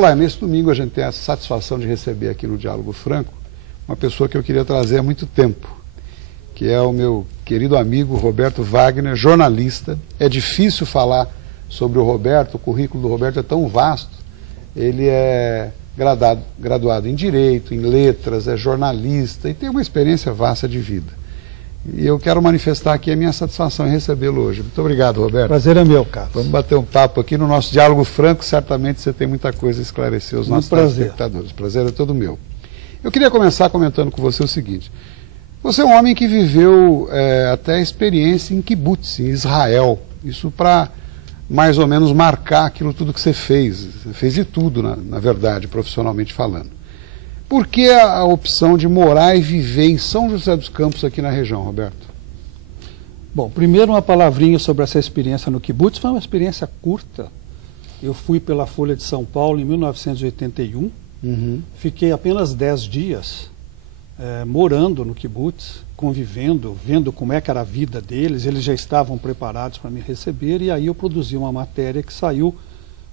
Olá, nesse domingo a gente tem a satisfação de receber aqui no Diálogo Franco uma pessoa que eu queria trazer há muito tempo, que é o meu querido amigo Roberto Wagner, jornalista. É difícil falar sobre o Roberto, o currículo do Roberto é tão vasto. Ele é graduado em Direito, em Letras, é jornalista e tem uma experiência vasta de vida. E eu quero manifestar aqui a minha satisfação em recebê-lo hoje. Muito obrigado, Roberto. Prazer é meu, Carlos. Vamos bater um papo aqui no nosso Diálogo Franco. Certamente você tem muita coisa a esclarecer aos nossos telespectadores. O prazer é todo meu. Eu queria começar comentando com você o seguinte. Você é um homem que viveu até a experiência em kibbutz, em Israel. Isso para mais ou menos marcar aquilo tudo que você fez. Você fez de tudo, na verdade, profissionalmente falando. Por que a opção de morar e viver em São José dos Campos, aqui na região, Roberto? Bom, primeiro uma palavrinha sobre essa experiência no kibbutz. Foi uma experiência curta. Eu fui pela Folha de São Paulo em 1981. Fiquei apenas 10 dias morando no kibbutz, convivendo, vendo como é que era a vida deles. Eles já estavam preparados para me receber e aí eu produzi uma matéria que saiu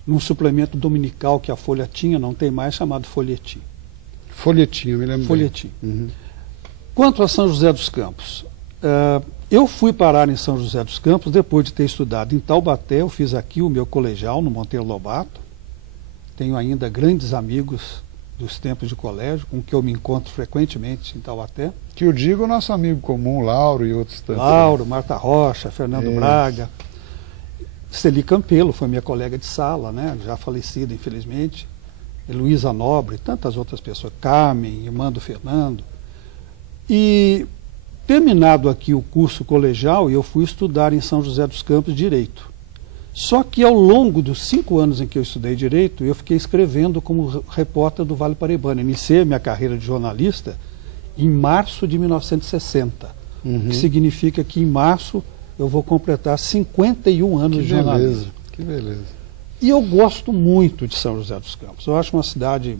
num suplemento dominical que a Folha tinha, não tem mais, chamado Folhetim. Folhetim, eu me lembro. Folhetim. Quanto a São José dos Campos, eu fui parar em São José dos Campos depois de ter estudado em Taubaté. Eu fiz aqui o meu colegial no Monteiro Lobato. Tenho ainda grandes amigos dos tempos de colégio, com que eu me encontro frequentemente em Taubaté. Que eu digo o nosso amigo comum, Lauro e outros tantos. Lauro, Marta Rocha, Fernando Braga. Celi Campelo foi minha colega de sala, né? Já falecida, infelizmente. Luísa Nobre, tantas outras pessoas, Carmen, irmã do Fernando. E terminado aqui o curso colegial, eu fui estudar em São José dos Campos Direito. Só que ao longo dos 5 anos em que eu estudei Direito, eu fiquei escrevendo como repórter do Vale Paraibano. Iniciei minha carreira de jornalista em março de 1960, o que significa que em março eu vou completar 51 anos de jornalismo. Que beleza. E eu gosto muito de São José dos Campos. Eu acho uma cidade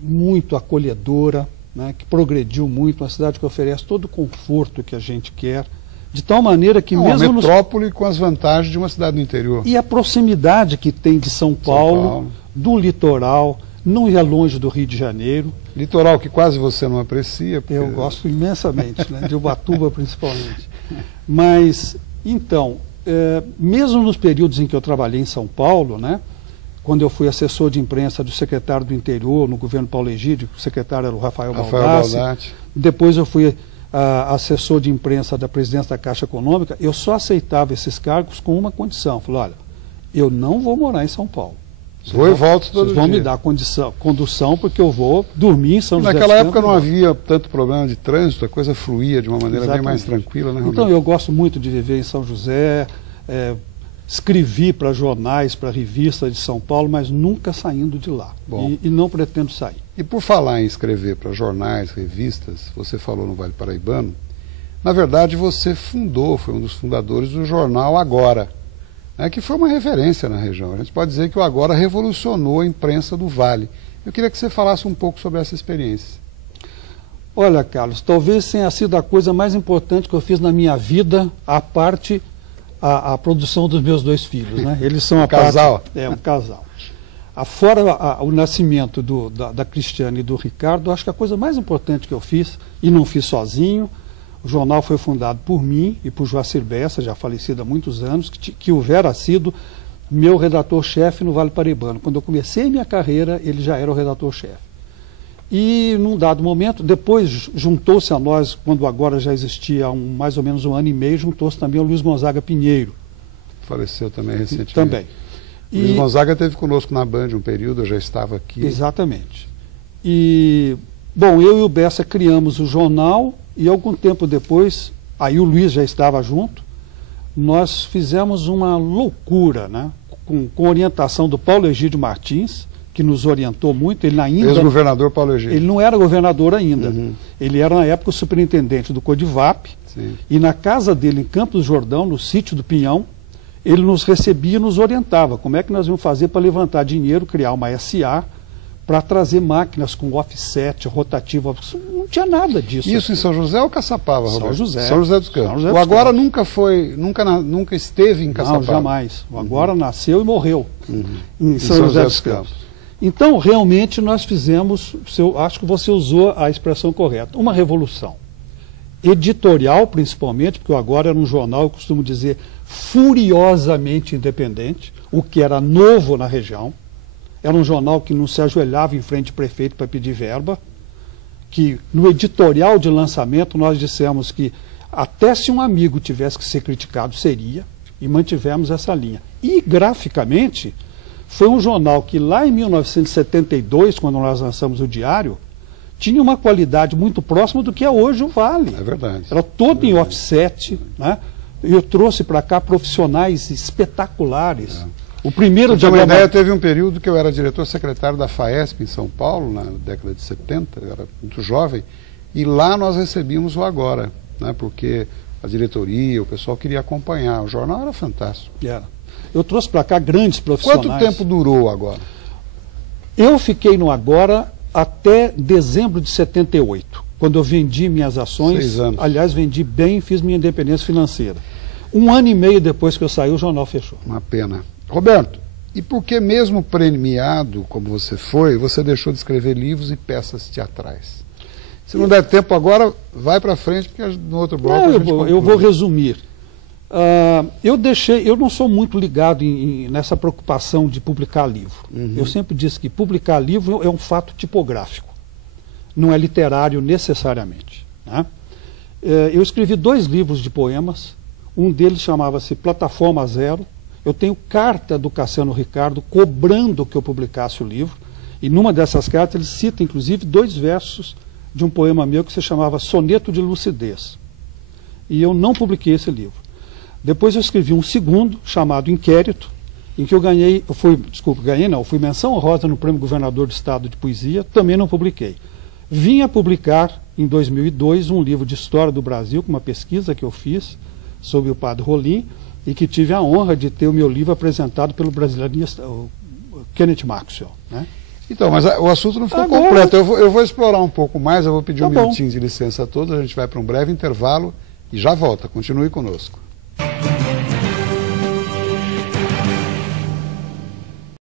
muito acolhedora, né, que progrediu muito, uma cidade que oferece todo o conforto que a gente quer, de tal maneira que mesmo... Uma metrópole com as vantagens de uma cidade do interior. E a proximidade que tem de São Paulo, do litoral, não ia longe do Rio de Janeiro. Litoral que quase você não aprecia. Porque... Eu gosto imensamente, né, de Ubatuba principalmente. Mas, então... mesmo nos períodos em que eu trabalhei em São Paulo, né, quando eu fui assessor de imprensa do secretário do interior no governo Paulo Egídio, o secretário era o Rafael Baldassi. Depois eu fui assessor de imprensa da presidência da Caixa Econômica. Eu só aceitava esses cargos com uma condição. Falei, olha, eu não vou morar em São Paulo. Vou e volto todo dia. Vocês vão me dar condução porque eu vou dormir em São José dos Campos. Naquela época não havia tanto problema de trânsito, a coisa fluía de uma maneira bem mais tranquila, né, Roberto? Então eu gosto muito de viver em São José, escrevi para jornais, para revistas de São Paulo, mas nunca saindo de lá. E não pretendo sair. E por falar em escrever para jornais, revistas, você falou no Vale Paraibano, na verdade você foi um dos fundadores do jornal Agora, que foi uma referência na região. A gente pode dizer que o Agora revolucionou a imprensa do Vale. Eu queria que você falasse um pouco sobre essa experiência. Olha, Carlos, talvez tenha sido a coisa mais importante que eu fiz na minha vida, a produção dos meus 2 filhos, né? Eles são casal. Um casal. Fora o nascimento da Cristiane e do Ricardo, acho que a coisa mais importante que eu fiz, e não fiz sozinho, o jornal foi fundado por mim e por Joacir Bessa, já falecido há muitos anos, que houvera sido meu redator-chefe no Vale Paraibano. Quando eu comecei minha carreira, ele já era o redator-chefe. E, num dado momento, depois juntou-se a nós, quando Agora já existia há mais ou menos 1 ano e meio, juntou-se também o Luiz Gonzaga Pinheiro. Faleceu também recentemente. Também. Luiz Gonzaga esteve conosco na Band um período, eu já estava aqui. Exatamente. E, bom, eu e o Bessa criamos o jornal e algum tempo depois, aí o Luiz já estava junto, nós fizemos uma loucura, né? Com orientação do Paulo Egídio Martins, que nos orientou muito. Ele ainda... Ex-governador Paulo Egídio. Ele não era governador ainda. Ele era, na época, o superintendente do Codivap. Sim. E na casa dele, em Campos do Jordão, no sítio do Pinhão, ele nos recebia e nos orientava. Como é que nós íamos fazer para levantar dinheiro, criar uma SA, para trazer máquinas com offset, rotativo. Não tinha nada disso. Isso em São José ou Caçapava, Roberto? São José. São José dos Campos. O Agora nunca esteve em Caçapava? Não, jamais. O Agora nasceu e morreu em São José dos Campos. Então, realmente, nós fizemos, acho que você usou a expressão correta, uma revolução. Editorial, principalmente, porque agora era um jornal, eu costumo dizer, furiosamente independente, o que era novo na região. Era um jornal que não se ajoelhava em frente ao prefeito para pedir verba, que no editorial de lançamento nós dissemos que até se um amigo tivesse que ser criticado, seria, e mantivemos essa linha. E, graficamente, foi um jornal que lá em 1972, quando nós lançamos o Diário, tinha uma qualidade muito próxima do que é hoje o Vale. É verdade. Era todo em offset, né? Eu trouxe para cá profissionais espetaculares. O primeiro diagrama... ideia, teve um período que eu era diretor-secretário da FAESP em São Paulo, na década de 70, eu era muito jovem, e lá nós recebíamos o Agora, né? Porque a diretoria, o pessoal queria acompanhar. O jornal era fantástico. Era. Eu trouxe para cá grandes profissionais. Quanto tempo durou o Agora? Eu fiquei no Agora até dezembro de 78, quando eu vendi minhas ações. 6 anos. Aliás, vendi bem e fiz minha independência financeira. 1 ano e meio depois que eu saí, o jornal fechou. Uma pena. Roberto, e por que mesmo premiado como você foi, você deixou de escrever livros e peças teatrais? Se não der tempo agora, vai para frente, porque no outro bloco eu vou resumir. Eu não sou muito ligado nessa preocupação de publicar livro. Uhum. Eu sempre disse que publicar livro é um fato tipográfico, não é literário necessariamente, né? Eu escrevi 2 livros de poemas, um deles chamava-se Plataforma Zero. Eu tenho carta do Cassiano Ricardo cobrando que eu publicasse o livro, e numa dessas cartas ele cita inclusive 2 versos de um poema meu que se chamava Soneto de Lucidez. E eu não publiquei esse livro. Depois eu escrevi um segundo, chamado Inquérito, em que eu fui menção honrosa no Prêmio Governador do Estado de Poesia, também não publiquei. Vim a publicar, em 2002, um livro de História do Brasil, com uma pesquisa que eu fiz sobre o Padre Rolim, e que tive a honra de ter o meu livro apresentado pelo brasileirista Kenneth Maxwell, né? Então, mas o assunto não ficou completo. Eu vou explorar um pouco mais, eu vou pedir um minutinho de licença a todos, a gente vai para um breve intervalo e já volta. Continue conosco.